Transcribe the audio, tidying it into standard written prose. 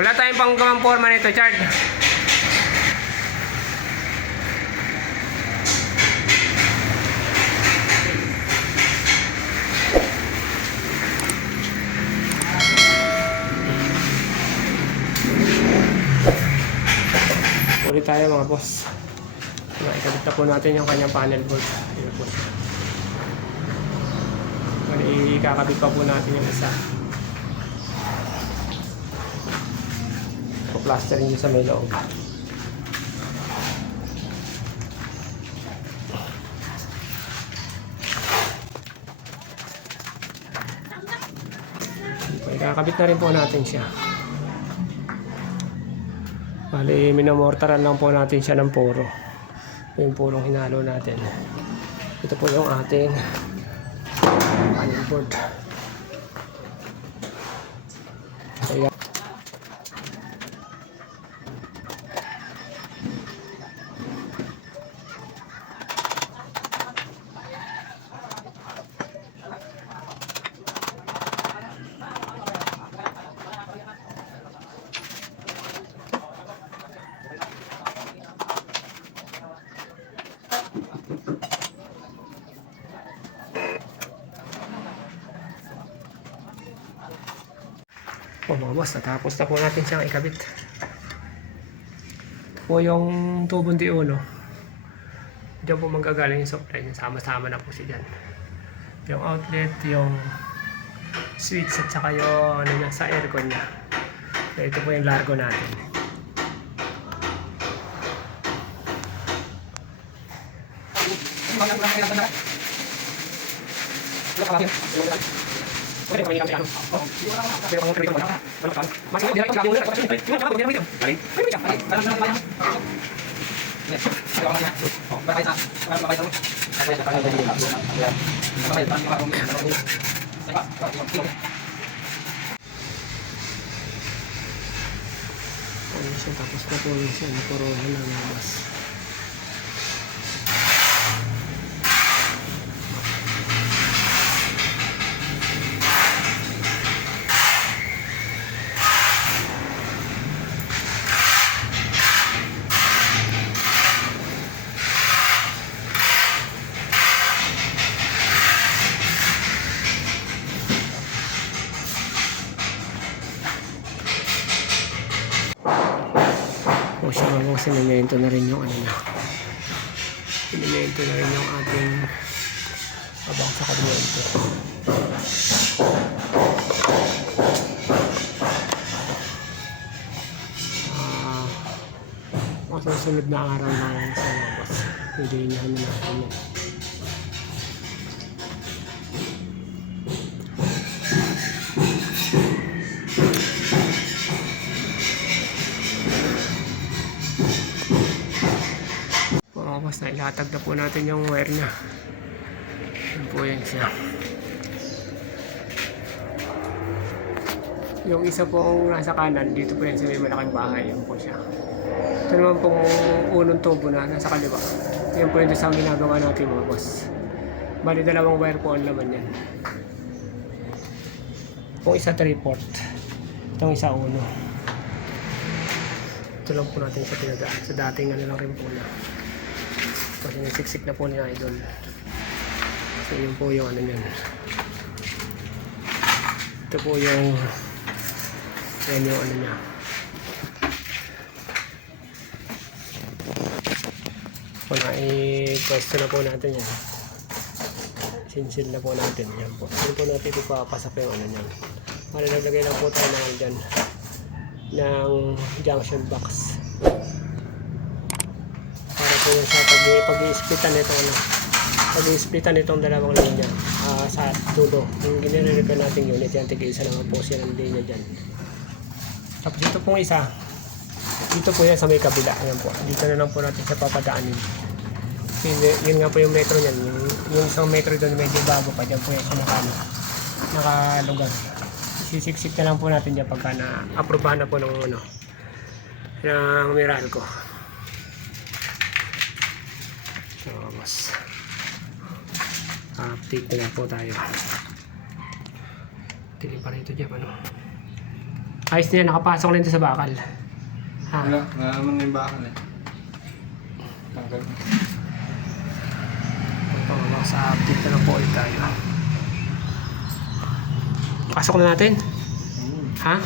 Wala tayong panggamang forma nito, Chard. Ulit tayo mga boss. Ikabit na po natin yung kanyang panel board. Ayan po siya. Ikakabit pa po natin yung isa. Plastering nyo sa may loob. Ikakabit na rin po natin siya. Bali, minamortaran lang po natin siya ng puro. Yung purong hinalo natin. Ito po yung ating panel board. Kaya mga boss, natapos na po natin siyang ikabit. Ito po yung tubong D1. Diyan po manggagaling yung supply niya. Sama-sama na po siya dyan. Yung outlet, yung switch at saka yung ano niya, sa aircon niya. So, ito po yung largo natin. Okay, kami kami ano. Pero kung krito na. Mas hindi direkto gabi ulit. Yung ano dito. Bali. Ay, alam na ba? Yes. Kaya kami. Oh, bakit sa? Bakit sa? Bakit sa kanya dito? Bakit sa kanya? Tapos na po siya na corona na labas. O siya nga, sinimento na rin yung ano na. Sinimento na rin yung ating abang sa kuryente. Masusunod na araw na yan sa labas. Pwede niya natin yan. Tapos na ilatag na po natin yung wire nya. Yan po yan siya. Yung isa po ang nasa kanan, dito po yan sa may malaking bahay. Yan po siya. Ito naman pong unong tubo na nasa kaliwa. Yan po yung sa ginagawa natin mga boss. Bali dalawang wire po ang laman yan. Itong isa 3/4. Itong isa 1. Ito lang po natin sa pinadaan. Sa dating ano lang rin po na. Kasi nasiksik na po ni Idol. So yun po yung ano yan. Ito po yung yan yung ano niya. Kung i-pwesto na po natin yan. Sinsil na po natin yan po. Yan po natin ipapasap yung ano yan. Para naglagay lang po tayo ng dyan ng junction box. So yun sa pag-i-splitan nito ano, pag-i-splitan itong dalawang linya sa dulo. Yung ginire-repair natin unit yan, tig-isa naman po siya ng linya dyan. Tapos ito pong isa, dito po yan sa may kabila. Ayan po, dito na lang po natin siya papadaanin. Yun nga po yung metro niyan. Yung isang metro doon medyo bago pa. Dyan po yan siya nakalugar. Sisiksik na lang po natin dyan pagka na-aprobahan na po ng ano, ng Meralco. So, mas update na po tayo. Tingin pa rin ito dyan, ano? Ayos na yan, nakapasok na ito sa bakal. Ha? Wala naman na yung bakal eh. Tanggal. Ito, sa update na lang po ulit tayo. Pasok na natin. Ha?